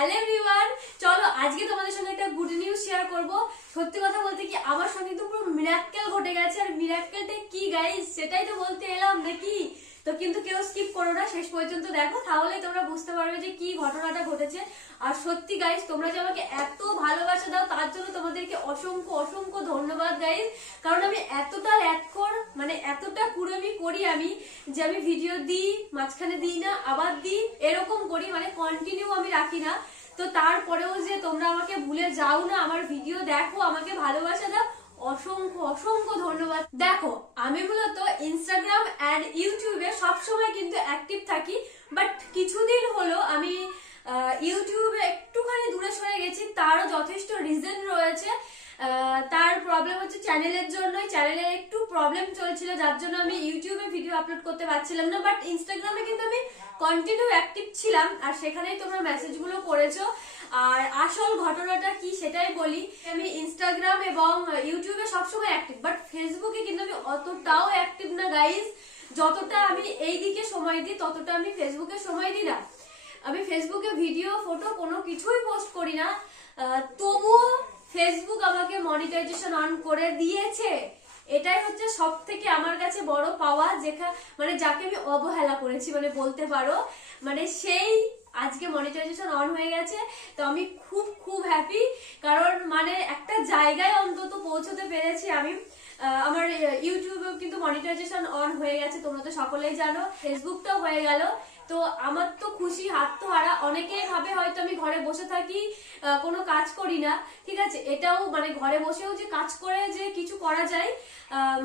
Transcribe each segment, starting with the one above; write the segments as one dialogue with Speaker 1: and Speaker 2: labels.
Speaker 1: Hello everyone, চলো আজকে তোমাদের সঙ্গে একটা গুড নিউজ শেয়ার করব। সত্যি কথা বলতে কি, আমার সঙ্গে তো পুরো মিরাক্কেল ঘটে গেছে। আর মিরাক্কেলটা কি গাইস সেটাই তো বলতে এলাম নাকি? তো কিন্তু কেউ স্কিপ করো না, শেষ পর্যন্ত দেখো। তাহলে তোমরা বুঝতে পারবে যে কি ঘটনাটা ঘটেছে। আর সত্যি গাইস তোমরা যে আমাকে এত ভালোবাসা দাও, তার জন্য তোমাদেরকে অসংখ্য অসংখ্য ধন্যবাদ গাইস কারণ আমি এতটা ল্যাটকর মানে এতটা কুড়েমি করি আমি, যে আমি ভিডিও দিই, মাঝখানে দিই না, আবার দিই, এরকম করি মানে কন্টিনিউ আমি রাখি না। তো তারপরেও যে তোমরা আমাকে ভুলে যাও না, আমার ভিডিও দেখো, আমাকে ভালোবাসা দাও, অসংখ্য অসংখ্য ধন্যবাদ। দেখো, আমি মূলত ইনস্টাগ্রাম অ্যান্ড ইউটিউবে সবসময় কিন্তু অ্যাক্টিভ থাকি বাট কিছুদিন হলো আমি ইউটিউবে একটুখানি দূরে সরে গেছি, তারও যথেষ্ট রিজন রয়েছে। তার প্রবলেম হচ্ছে চ্যানেলের জন্যই চ্যানেলের একটু প্রবলেম চলছিল, যার জন্য আমি ইউটিউবে ভিডিও আপলোড করতে পারছিলাম না বাট ইনস্টাগ্রামে কিন্তু আমি কন্টিনিউ অ্যাক্টিভ ছিলাম, আর সেখানেই তোমরা মেসেজগুলো করেছ। আর আসল ঘটনাটা কি সেটাই বলি, আমি ইনস্টাগ্রাম এবং ইউটিউবে সবসময় অ্যাক্টিভ বাট ফেসবুকে কিন্তু আমি অতটাও অ্যাক্টিভ না গাইজ যতটা আমি এই দিকে সময় দিই, ততটা আমি ফেসবুকে সময় দিই না। আমি ফেসবুকে ভিডিও ফটো কোনো কিছুই পোস্ট করি না। আমাকে মনিটাইজেশন অন করে দিয়েছে, এটাই হচ্ছে সব থেকে আমার কাছে বড় পাওয়া যেখানে মানে যাকে আমি অবহেলা করেছি মানে বলতে পারো মানে সেই আজকে মনিটাইজেশন অন হয়ে গেছে, তো আমি খুব খুব হ্যাপি কারণ মানে একটা জায়গায় অন্তত পৌঁছতে পেরেছি আমি। আমার ইউটিউবেও কিন্তু মনিটাইজেশন অন হয়ে গেছে, তোমরা তো সকলেই জানো ফেসবুকটাও হয়ে গেল। তো আমার তো খুশি হাত তো হারা অনেকেই ভাবে হয়তো আমি ঘরে বসে থাকি কোনো কাজ করি না, ঠিক আছে? এটাও মানে ঘরে বসেও যে কাজ করে যে কিছু করা যায়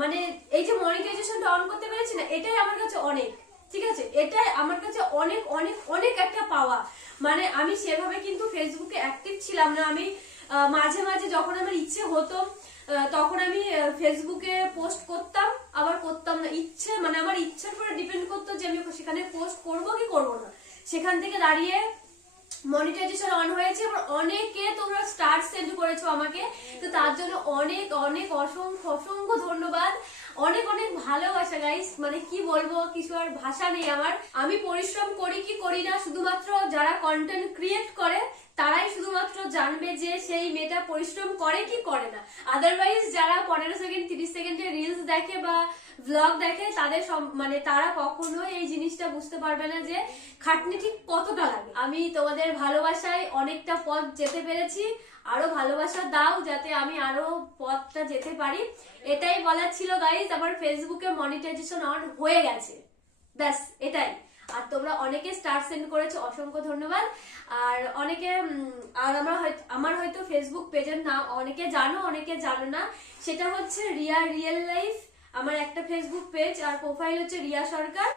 Speaker 1: মানে এই যে মনিটাইজেশনটা অন করতে পেরেছি না, এটাই আমার কাছে অনেক, ঠিক আছে? এটাই আমার কাছে অনেক অনেক অনেক একটা পাওয়া। মানে আমি সেভাবে কিন্তু ফেসবুকে অ্যাক্টিভ ছিলাম না আমি মাঝে মাঝে যখন আমার ইচ্ছে হতো তখন আমি ফেসবুকে পোস্ট করতাম। আবার করতাম না। ইচ্ছে মানে আমার ইচ্ছার উপরে ডিপেন্ড করতো যে আমি সেখানে পোস্ট করব কি করব না। সেখান থেকে দাঁড়িয়ে মনিটাইজেশন অন হয়েছে। এবার অনেকে তোমরা স্টার সেন্ড করেছ আমাকে। তো তার জন্য অনেক অনেক অসংখ্য অসংখ্য ধন্যবাদ। অনেক অনেক ভালোবাসা গাইস মানে কি বলব, কিছু আর ভাষা নেই আমার। আমি পরিশ্রম করি কি করি না, শুধুমাত্র যারা কন্টেন্ট ক্রিয়েট করে তারাই শুধুমাত্র জানবে যে সেই মেয়েটা পরিশ্রম করে কি করে না। আদারওয়াইজ যারা পনেরো সেকেন্ড তিরিশ সেকেন্ডের রিলস দেখে বা ব্লগ দেখে, তাদের সব- মানে তারা কখনোই এই জিনিসটা বুঝতে পারবে না যে খাটনি ঠিক কতটা লাগে। আমি তোমাদের ভালোবাসায় অনেকটা পথ যেতে পেরেছি। আরও ভালোবাসা দাও যাতে আমি আরও পথটা যেতে পারি। এটাই বলার ছিল গাইজ আমার ফেসবুকে মনিটাইজেশন অন হয়ে গেছে। ব্যাস, এটাই। আর তোমরা অনেকে স্টার সেন্ড করেছ, অসংখ্য ধন্যবাদ। আর অনেকে আর আমার আমার হয়তো ফেসবুক পেজের নাম অনেকে জানো অনেকে জানো না। সেটা হচ্ছে রিয়া রিয়েল লাইফ, আমার একটা ফেসবুক পেজ আর প্রোফাইল হচ্ছে রিয়া সরকার।